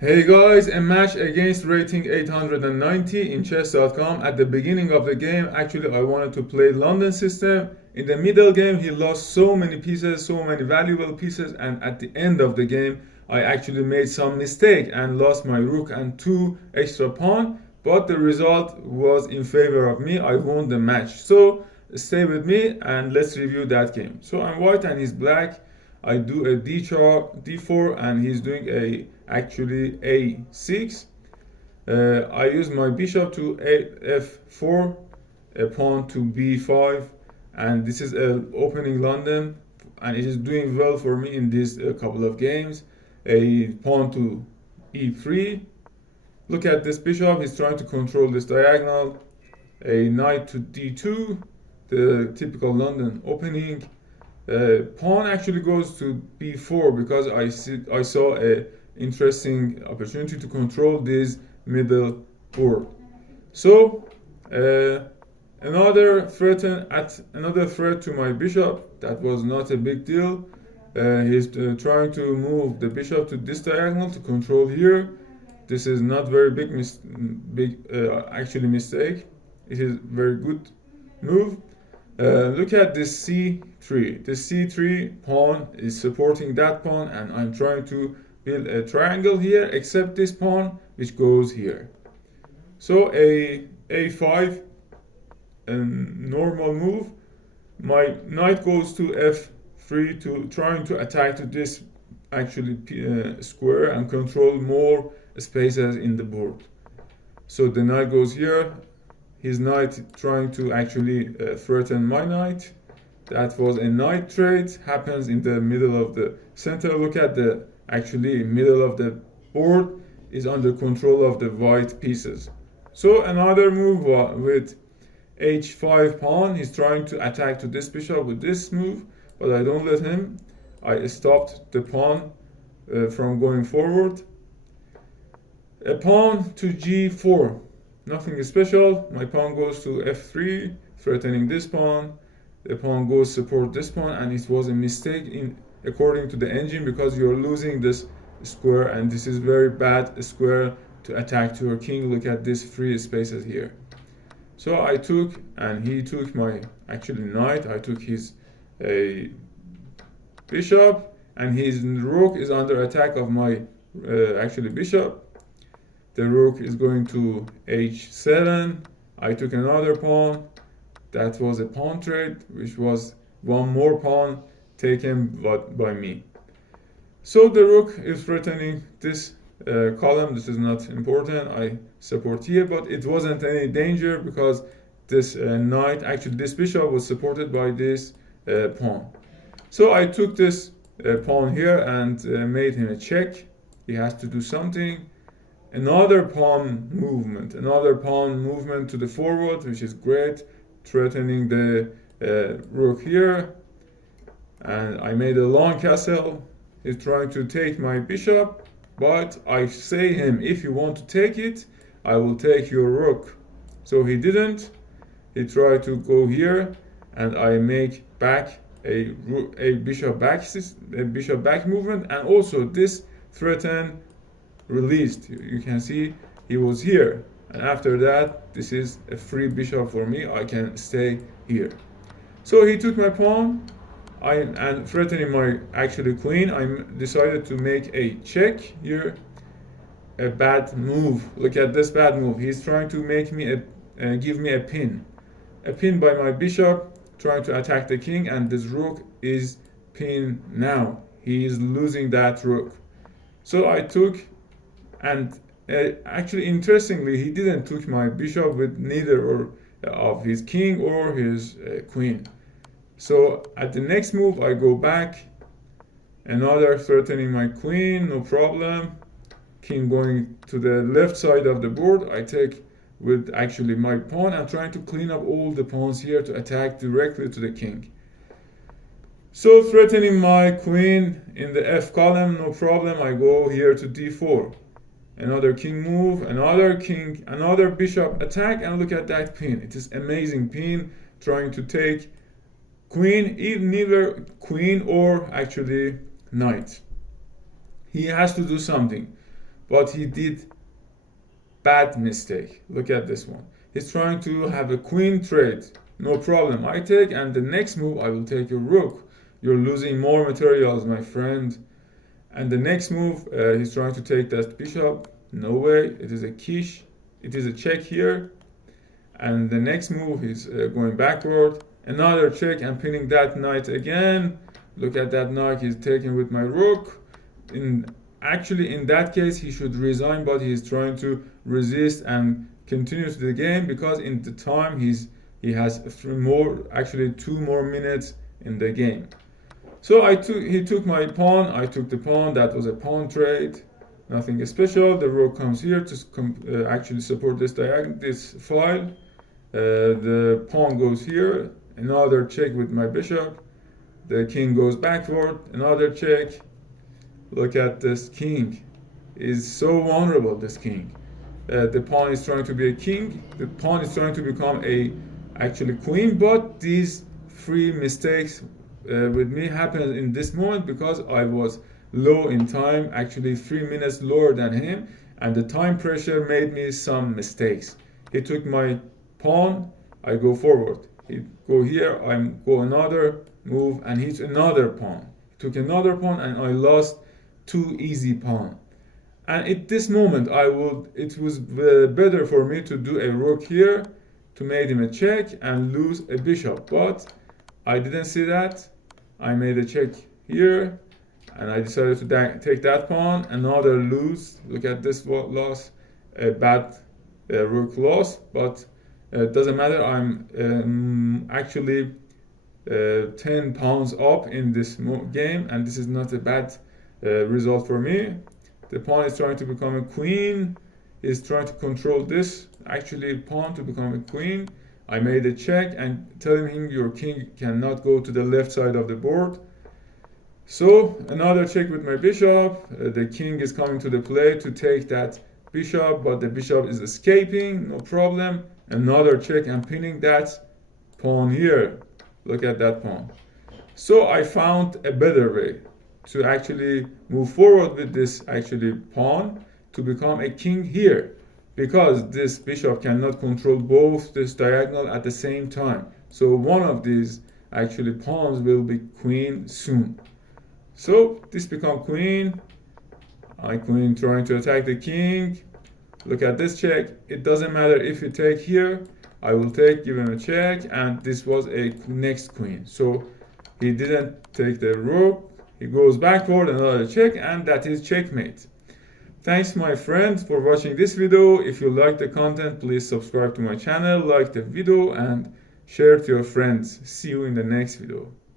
Hey guys, a match against rating 890 in chess.com. At the beginning of the game, actually I wanted to play London system. In the middle game, he lost so many pieces, so many valuable pieces, and at the end of the game, I actually made some mistake and lost my rook and two extra pawn, but the result was in favor of me. I won the match. So stay with me and let's review that game. So I'm white and he's black. I do a d4 and he's doing a actually a6. I use my bishop to f4, a pawn to b5, and this is opening London, and it is doing well for me in this couple of games. A pawn to e3. Look at this bishop, he's trying to control this diagonal. A knight to d2, the typical London opening. Pawn actually goes to b4 because I saw a interesting opportunity to control this middle board. So another threat to my bishop. That was not a big deal. He's trying to move the bishop to this diagonal to control here. This is not very actually mistake. It is very good move. Look at this c3. This c3 pawn is supporting that pawn, and I'm trying to build a triangle here, except this pawn which goes here. So a5, a normal move. My knight goes to f3 to trying to attack to this actually square and control more spaces in the board. So the knight goes here. His knight trying to actually threaten my knight. That was a knight trade, happens in the middle of the center. Look at the actually middle of the board is under control of the white pieces. So another move with h5 pawn. He's trying to attack to this bishop with this move, but I don't let him. I stopped the pawn from going forward. A pawn to g4. Nothing special. My pawn goes to f3, threatening this pawn. The pawn goes support this pawn, and it was a mistake according to the engine, because you're losing this square, and this is very bad square to attack to your king. Look at these free spaces here. So I took, and he took my actually knight. I took his bishop, and his rook is under attack of my actually bishop. The rook is going to h7. I took another pawn. That was a pawn trade, which was one more pawn taken by me. So the rook is threatening this column. This is not important. I support here, but it wasn't any danger because this knight, actually this bishop, was supported by this pawn. So I took this pawn here and made him a check. He has to do something. Another pawn movement to the forward, which is great, threatening the rook here. And I made a long castle. He's trying to take my bishop, but I say him, if you want to take it, I will take your rook. So he didn't. He tried to go here, and I make back a bishop back movement, and also this threaten released. You can see he was here, and after that this is a free bishop for me. I can stay here. So he took my pawn, and threatening my actually queen. I decided to make a check here. A bad move. Look at this bad move. He's trying to make me give me a pin by my bishop, trying to attack the king, and this rook is pinned now. He is losing that rook. So I took. And actually, interestingly, he didn't took my bishop with neither of his king or his queen. So at the next move, I go back, another threatening my queen, no problem. King going to the left side of the board. I take with actually my pawn and trying to clean up all the pawns here to attack directly to the king. So threatening my queen in the F column, no problem. I go here to d4. Another king move, another bishop attack, and look at that pin. It is amazing pin, trying to take queen, neither queen or actually knight. He has to do something. but he did bad mistake. Look at this one. He's trying to have a queen trade. No problem, I take, and the next move I will take a rook. You're losing more materials, my friend. And the next move, he's trying to take that bishop. No way, it is a quiche. It is a check here. And the next move, he's going backward. Another check and pinning that knight again. Look at that knight he's taking with my rook. Actually, in that case, he should resign, but he's trying to resist and continue to the game, because in the time he has 2 more minutes in the game. So he took my pawn, I took the pawn. That was a pawn trade, nothing special. The rook comes here to actually support this file. The pawn goes here, another check with my bishop. The king goes backward, another check. Look at this king, is so vulnerable, this king. The pawn is trying to be a king, the pawn is trying to become actually queen, but these 3 mistakes with me happened in this moment because I was low in time, actually 3 minutes lower than him, and the time pressure made me some mistakes. He took my pawn, I go forward. He go here, I go another move, and hit another pawn. He took another pawn, and I lost 2 easy pawn. And at this moment, it was better for me to do a rook here to make him a check and lose a bishop. But I didn't see that. I made a check here, and I decided to take that pawn. Another lose. Look at this loss, a bad rook loss. But it doesn't matter. I'm actually 10 pounds up in this game, and this is not a bad result for me. The pawn is trying to become a queen. Is trying to control this actually pawn to become a queen. I made a check and telling him your king cannot go to the left side of the board. So another check with my bishop. The king is coming to the play to take that bishop, but the bishop is escaping. No problem. Another check and pinning that pawn here. Look at that pawn. So I found a better way to actually move forward with this pawn to become a king here, because this bishop cannot control both this diagonal at the same time. So one of these pawns will be queen soon. So this become queen. Queen trying to attack the king. Look at this check. It doesn't matter if you take here. I will take, give him a check, and this was a next queen. So he didn't take the rook. He goes backward, another check, and that is checkmate. Thanks, my friends, for watching this video. If you like the content, please subscribe to my channel, like the video, and share to your friends. See you in the next video.